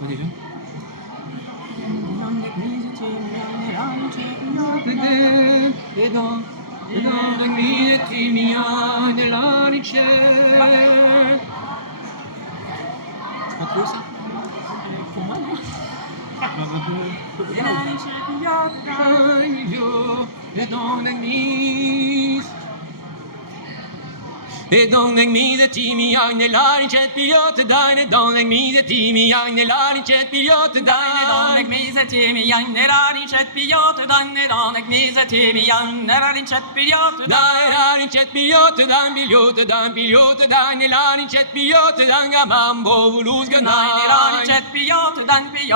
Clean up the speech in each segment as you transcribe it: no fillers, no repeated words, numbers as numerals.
Quoi déjà? C'est pas trop ça? Pour moi, non. Et dans l'église Timian nella ricetta pilota dine dans l'église Timian nella ricetta pilota dine Dans l'église Timian nella ricetta pilota dine dans l'église Timian nella ricetta pilota la ricetta pilota dine la ricetta pilota dine mambo vulus la gna ricetta pilota dine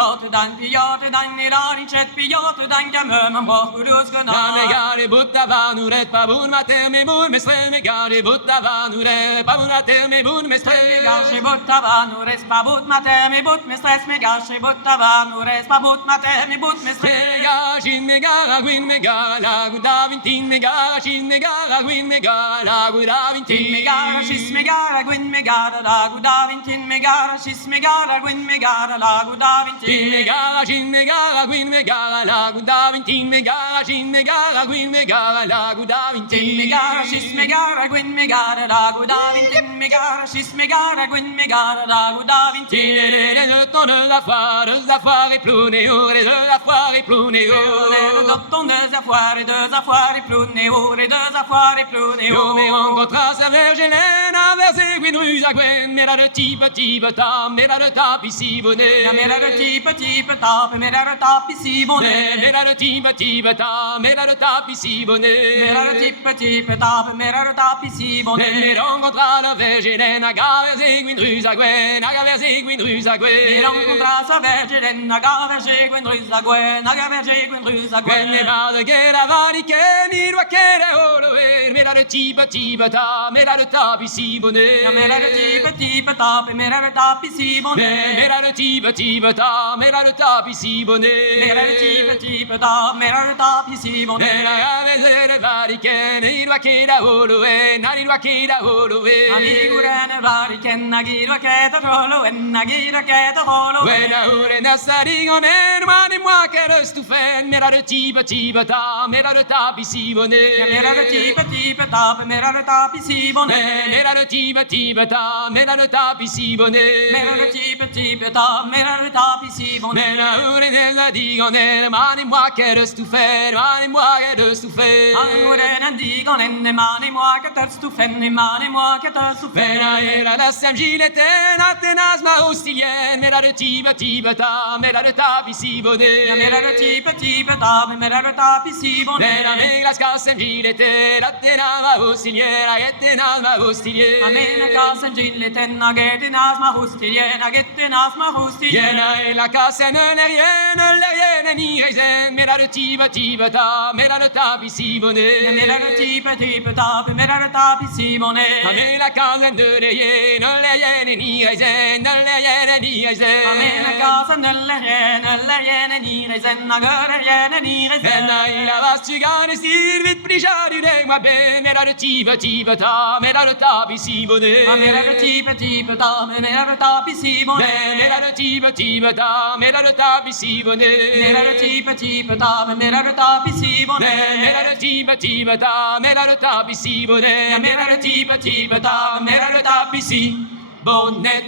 la ricetta pilota dine mambo vulus gna me gare buttava nuret pa bun mater me bun mestre me gare buttava nure pa bun mater me bun mestre me gache buttava nure pa but mater me but mestre me gache buttava nure pa but mater me but mestre me gashin me gara gwin me gara la gudavintin me gashin me gara gwin me gara la gudavintin me gara shis me gara gwin me gara la gudavintin me gara shis me gara gwin me gara la gudavintin me gara shin me gara gwin me gara la gudavintin me gara shin me gara gwin me gara la gudavintin me gara shis me gara gwin me gara la gudavintin me gara shis me gara gwin me gara la gudavintin le temps de la foire est plounéo les de la foire est plounéo le temps de la foire et plounéo les deux affaires et plounéo mais rencontra sa Vierge Hélène à verser Gwyn rue à Gwen mais là le petit ta mais là le tap ici bonnet mais là le petit tap mais là le tap ici bonnet mais là le petit ta mais là le tap ici bonnet mais là le petit tap mais là le tap ici bonnet mais rencontra la Vierge Hélène à verser Gwyn rue à Gwen à verser Gwyn rue à Gwen mais rencontra sa Vierge Hélène à verser Gwyn rue à Gwen à verser Gwyn rue à Gwen mais pas de guerre à variquer ni doit qu'elle est mais là le petit ta mais là le tap ici bonnet mais là le petit tap mais là le tap ici bonnet mais là le petit ta mais là le tap ici bonnet mais là le petit tap mais là le tap ici bonnet la verser variquer ni doit qu'elle est ni doit qu'elle est Amigurene variken nagira keta rolo en nagira keta rolo Wena ure nasari gonen mani moi que restufen mera le petit ta mera le tap ici bonnet mera le petit tap mera le tap ici bonnet mera le petit ta mera le tap ici bonnet mera le petit tap mera le tap ici bonnet mera ure nella digonen mani moi que restufen mani moi que restufen Amigurene digonen mani moi que restufen mani moi que restufen Mera era la Saint-Gilles Athénas ma hostilienne mera le petit ta mera le tap ici bonnet mera le petit tap mera le tap ici bonnet mera la Saint-Gilles Athénas ma hostilienne Athénas ma hostilienne Amena Saint-Gilles Athénas ma hostilienne Athénas ma hostilienne et la casse ne l'est rien ni raisin mera le petit ta mera le tap ici bonnet mera le petit tap mera le tap ici bonnet la casa ne l'est ni raisin ne l'est ni raisin Amena casa ne l'est ni raisin nagare ni raisin la vastu gane sir vit prigiari de ma ben mera le petit ta mera le tap ici bonnet mera le petit tap mera le tap ici bonnet mera le petit ta mera le tap ici bonnet mera le petit tap mera le tap ici bonnet mera le petit ta mera le tap ici bonnet mera le petit tap mera le tap ici bonnet